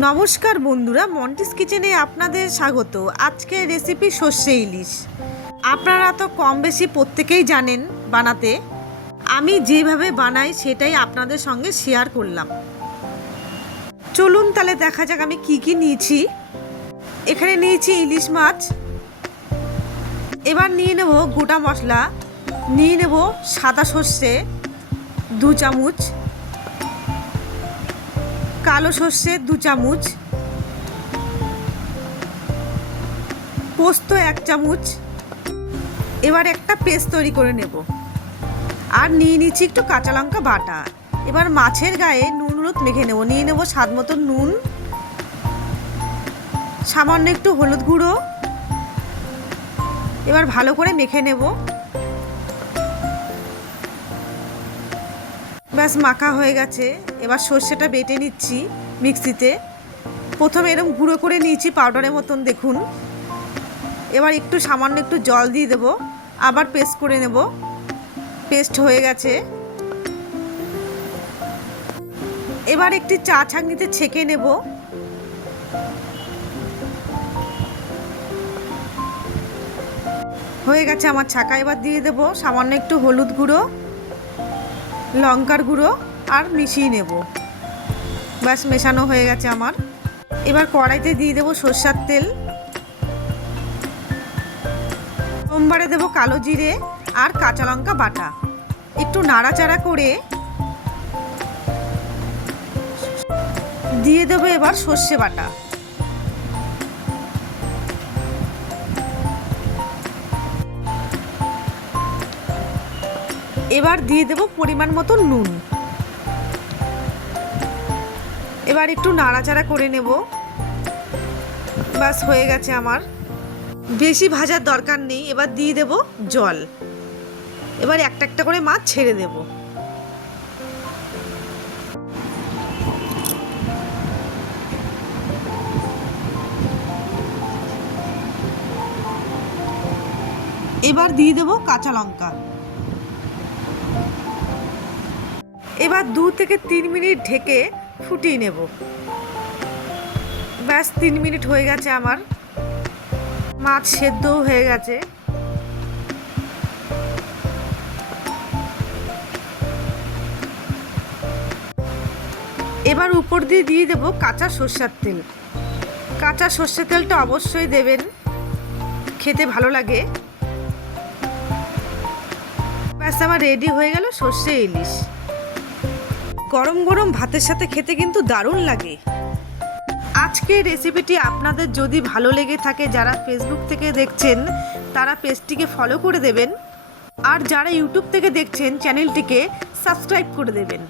নমস্কার বন্ধুরা, মন্টিস কিচেনে আপনাদের স্বাগত। আজকে রেসিপি সর্ষে ইলিশ। আপনারা তো কম বেশি প্রত্যেকেই জানেন বানাতে। আমি যেভাবে বানাই সেটাই আপনাদের সঙ্গে শেয়ার করলাম। চলুন তাহলে দেখা যাক আমি কি কি নিয়েছি। এখানে নিয়েছি ইলিশ মাছ। এবার নিয়ে নেব গোটা মশলা। নিয়ে নেব সাদা সর্ষে 2 চামচ, কালো সর্ষে 2 চামচ, পোস্ত 1 চামচ। এবার একটা পেস্ট তৈরি করে নেব। আর নিয়ে নিচ্ছি একটু কাঁচা লঙ্কা বাটা। এবার মাছের গায়ে নুন হলুদ মেখে নেব। নিয়ে নেব স্বাদ মতো নুন, সামান্য একটু হলুদ গুঁড়ো। এবার ভালো করে মেখে নেব। ব্যাস মাখা হয়ে গেছে। এবার সর্ষেটা বেটে নিচ্ছি মিক্সিতে। প্রথমে এরকম গুঁড়ো করে নিয়েছি পাউডারের মতন, দেখুন। এবার একটু সামান্য একটু জল দিয়ে দেবো, আবার পেস্ট করে নেব। পেস্ট হয়ে গেছে। এবার একটি চা ছাঁকনিতে ছেঁকে নেব। হয়ে গেছে আমার ছাঁকা। এবার দিয়ে দেব সামান্য একটু হলুদ গুঁড়ো, লঙ্কার গুঁড়ো আর মিশিয়ে নেব। ব্যাস মেশানো হয়ে গেছে আমার। এবার কড়াইতে দিয়ে দেব সরষের তেল। সোমবারে দেব কালো জিরে আর কাঁচা লঙ্কা বাটা। একটু নাড়াচাড়া করে দিয়ে দেবো এবার সর্ষে বাটা। এবার দিয়ে দেব পরিমাণ মতো নুন। এবার একটু নাড়াচাড়া করে নেব। ব্যাস হয়ে গেছে আমার। বেশি ভাজার দরকার নেই। এবার দিয়ে দেব জল। এবার একটা একটা করে মাছ ছেড়ে দেব। এবার দিয়ে দেব কাঁচা লঙ্কা। এবার 2 থেকে 3 মিনিট ঢেকে ফুটিয়ে নেব। ব্যাস 3 মিনিট হয়ে গেছে আমার। মাছ সেদ্ধও হয়ে গেছে। এবার উপর দিয়ে দিয়ে দেব কাঁচা সর্ষের তেল। কাঁচা সর্ষের তেলটা অবশ্যই দেবেন, খেতে ভালো লাগে। ব্যাস আমার রেডি হয়ে গেল সর্ষে ইলিশ। গরম গরম ভাতের সাথে খেতে কিন্তু দারুণ লাগে। আজকের রেসিপিটি আপনাদের যদি ভালো লেগে থাকে, যারা ফেসবুক থেকে দেখছেন তারা পেজটিকে ফলো করে দেবেন, আর যারা ইউটিউব থেকে দেখছেন চ্যানেলটিকে সাবস্ক্রাইব করে দেবেন।